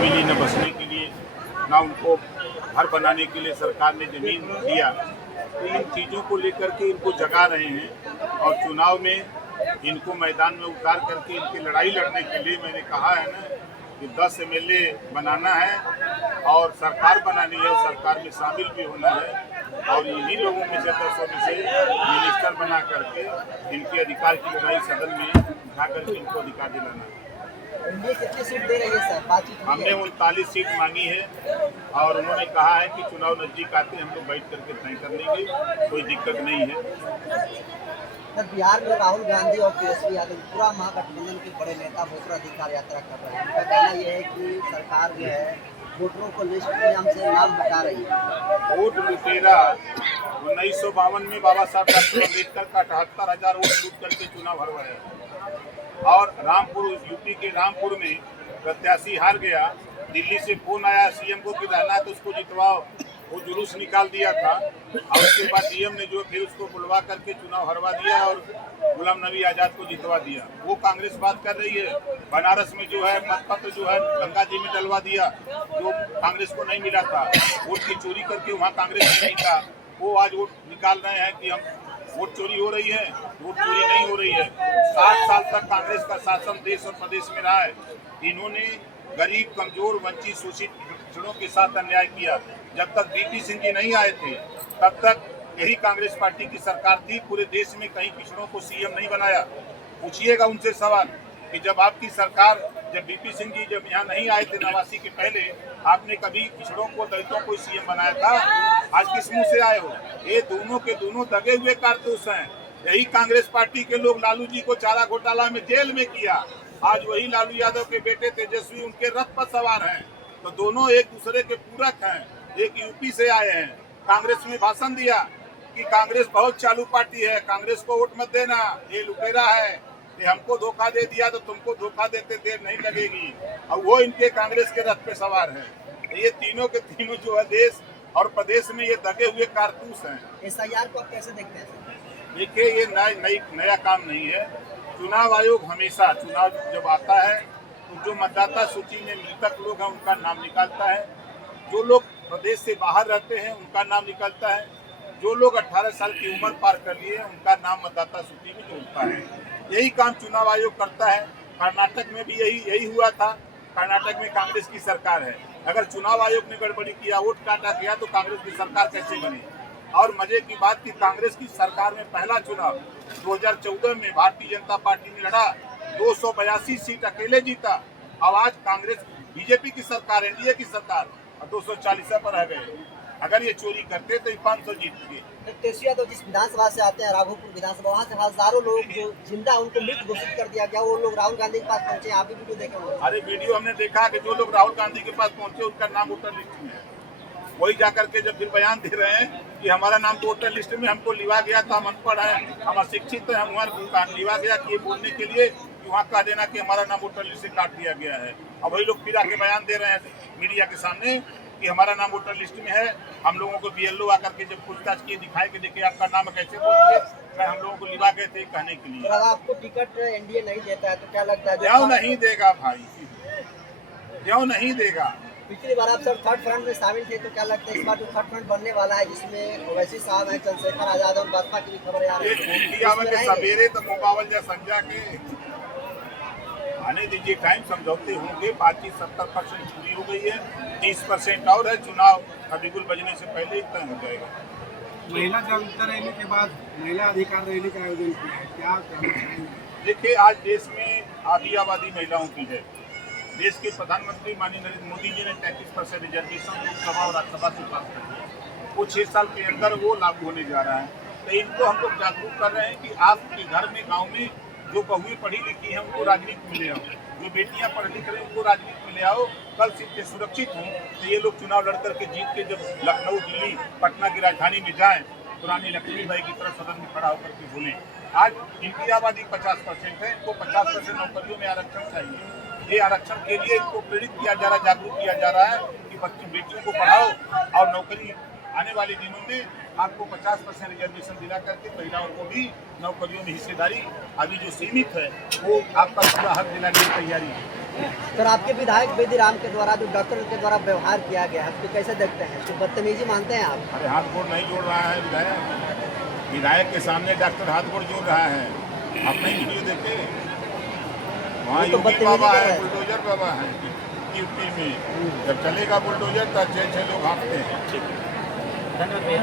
मिली न बसने के लिए, ना उनको घर बनाने के लिए सरकार ने जमीन दिया। तो इन चीज़ों को लेकर के इनको जगा रहे हैं और चुनाव में इनको मैदान में उतार करके इनकी लड़ाई लड़ने के लिए मैंने कहा है ना कि 10 एमएलए बनाना है और सरकार बनानी है और सरकार में शामिल भी होना है और इन्हीं लोगों में से 10 में से मिनिस्टर बना करके इनके अधिकार की लड़ाई सदन में उठा करके इनको अधिकार दिलाना है। कितनी सीट दे रही है सर? बातचीत हमने 39 सीट मांगी है और उन्होंने कहा है कि चुनाव नजदीक आते हम लोग बैठ करके तय कर लेंगे, कोई दिक्कत नहीं है। सर, बिहार में राहुल गांधी और तेजस्वी यादव पूरा महागठबंधन के बड़े नेता वोटर अधिकार यात्रा कर रहे हैं। उनका कहना यह है कि सरकार जो है वोटरों को लिस्ट में हमसे नाम हटा रही है। वोट लुटेरा 1952 में बाबा साहब डॉक्टर अम्बेडकर का 78,000 वोट लूट करके चुनाव हरवाया और रामपुर यूपी के रामपुर में प्रत्याशी हार गया। दिल्ली से फोन आया सीएम को कि रहना तो उसको जितवाओ, वो जुलूस निकाल दिया था और उसके बाद डीएम ने जो फिर उसको बुलवा करके चुनाव हरवा दिया और गुलाम नबी आजाद को जितवा दिया। वो कांग्रेस बात कर रही है। बनारस में जो है मतपत्र जो है गंगा जी में डलवा दिया जो कांग्रेस को नहीं मिला था, वोट की चोरी करके वहाँ कांग्रेस नहीं था, वो आज वोट निकाल रहे हैं कि हम वोट चोरी हो रही है। वोट चोरी नहीं हो रही है। 60 साल तक कांग्रेस का शासन देश और प्रदेश में रहा है। इन्होंने गरीब, कमजोर, वंचित, शोषित पिछड़ों के साथ अन्याय किया। जब तक बीपी सिंह जी नहीं आए थे तब तक यही कांग्रेस पार्टी की सरकार थी। पूरे देश में कहीं पिछड़ों को सीएम नहीं बनाया। पूछिएगा उनसे सवाल कि जब आपकी सरकार, जब बीपी सिंह जी जब यहाँ नहीं आए थे 89 के पहले, आपने कभी पिछड़ों को, दलितों को सीएम बनाया था? आज किस मुंह से आए हो? ये दोनों के दोनों दगे हुए कारतूस हैं। यही कांग्रेस पार्टी के लोग लालू जी को चारा घोटाला में जेल में किया। आज वही लालू यादव के बेटे तेजस्वी उनके रथ पर सवार हैं। तो दोनों एक दूसरे के पूरक हैं। एक यूपी से आए हैं, कांग्रेस में भाषण दिया कि कांग्रेस बहुत चालू पार्टी है, कांग्रेस को वोट मत देना, ये लुटेरा है, ये हमको धोखा दे दिया तो तुमको धोखा देते देर नहीं लगेगी। और वो इनके कांग्रेस के रथ पे सवार है। ये तीनों के तीनों जो है देश और प्रदेश में ये दगे हुए कारतूस हैं। एसआईआर को आप कैसे देखते हैं? देखिए, ये नया काम नहीं है। चुनाव आयोग हमेशा चुनाव जब आता है तो जो मतदाता सूची में मृतक लोग हैं उनका नाम निकालता है, जो लोग प्रदेश से बाहर रहते हैं उनका नाम निकलता है, जो लोग 18 साल की उम्र पार कर लिए उनका नाम मतदाता सूची में जोड़ता है। यही काम चुनाव आयोग करता है। कर्नाटक में भी यही हुआ था। कर्नाटक में कांग्रेस की सरकार है। अगर चुनाव आयोग ने गड़बड़ी किया, वोट काटा गया तो कांग्रेस की सरकार कैसे बनी? और मजे की बात कि कांग्रेस की सरकार में पहला चुनाव 2014 में भारतीय जनता पार्टी ने लड़ा, 282 सीट अकेले जीता। अब आज कांग्रेस, बीजेपी की सरकार, एनडीए की सरकार 240 पर रह गए। अगर ये चोरी करते तो 500 जीतते। तेजस्वी तो जिस विधानसभा से आते हैं, राघोपुर विधानसभा, वहाँ से हजारों लोग जो जिंदा उनको मृत घोषित कर दिया गया, वो लोग राहुल गांधी के पास पहुंचे। आप भी वीडियो देखे होंगे। अरे वीडियो हमने देखा कि जो लोग राहुल गांधी के पास पहुंचे उनका नाम वोटर लिस्ट में है। वही जाकर के जब फिर बयान दे रहे हैं कि हमारा नाम तो वोटर लिस्ट में, हमको लिवा गया था, हम अनपढ़ हैं, हम अशिक्षित हैं, हमारा लिवा गया कि ये बोलने के लिए वहाँ कह देना कि हमारा नाम वोटर लिस्ट से काट दिया गया है। अब वही लोग फिर आके बयान दे रहे हैं मीडिया के सामने कि हमारा नाम वोटर लिस्ट में है। हम लोगों को बीएलओ आकर के जब पूछताछ किए, दिखाए कि देखिए आपका नाम कैसे बोलिए, हम लोगों को लिवा गए थे कहने के लिए। अगर आपको टिकट एनडीए नहीं देता है तो क्या लगता है? क्यों नहीं देगा भाई, क्यों नहीं देगा? पिछली बार आप सब थर्ड फ्रंट में शामिल थे, तो क्या लगता है इस बार जो थर्ड फ्रंट बनने वाला है, जिसमें ओवैसी साहब हैं, चंद्रशेखर आजाद और भाजपा की भी खबर आ रही है? सवेरे तो मुकाबल या संजय के आने दीजिए, टाइम समझौते होंगे। बातचीत 70% पूरी हो गई है, 30% और है। चुनाव बिल्कुल बजने से पहले ही तय हो जाएगा। महिला जागरूकता रैली के बाद महिला अधिकार रैली का आयोजन किया है, क्या कहना चाहेंगे? देखिए, आज देश में आधी आबादी महिलाओं की है। देश के प्रधानमंत्री माननीय नरेंद्र मोदी जी ने 33% रिजर्वेशन लोकसभा और राज्यसभा से पास कर दिया। वो 6 साल के अंदर वो लागू होने जा रहा है। तो इनको हम लोग जागरूक कर रहे हैं कि आपके घर में, गाँव में जो बहुएं पढ़ी लिखी हैं उनको राजनीति में ले आओ, जो बेटियां पढ़ लिख रही हैं उनको राजनीति में ले आओ। कल सीटें सुरक्षित हों तो ये लोग चुनाव लड़ करके जीत के जब लखनऊ, दिल्ली, पटना की राजधानी में जाएं तो रानी लक्ष्मीबाई की तरफ सदन में खड़ा होकर के बोलें। आज इनकी आबादी 50% है, इनको 50% नौकरियों में आरक्षण चाहिए। ये आरक्षण के लिए इनको प्रेरित किया जा रहा है, जागरूक किया जा रहा है कि बच्चों, बेटियों को पढ़ाओ और नौकरी आने वाले दिनों में आपको 50% रिजर्वेशन दिला करके महिलाओं को भी नौकरियों में हिस्सेदारी अभी जो सीमित है वो आपका पूरा हक दिलाने की तैयारी है। सर आपके विधायक बेदीराम के द्वारा जो डॉक्टर के द्वारा व्यवहार किया गया है उसको कैसे देखते हैं, इसको बदतमीजी मानते हैं आप? अरे हाथ गोड़ नहीं जोड़ रहा है विधायक, विधायक के सामने डॉक्टर हाथ गोड़ जोड़ रहा है। आप नहीं वीडियो देखे, वहाँ वो तो यूपी बदतमीजी बाबा कर है, रहा है। बुलडोजर बाबा है यूपी में। जब चलेगा बुलडोजर तो 6 लोग भागते हैं। धन्यवाद भैया।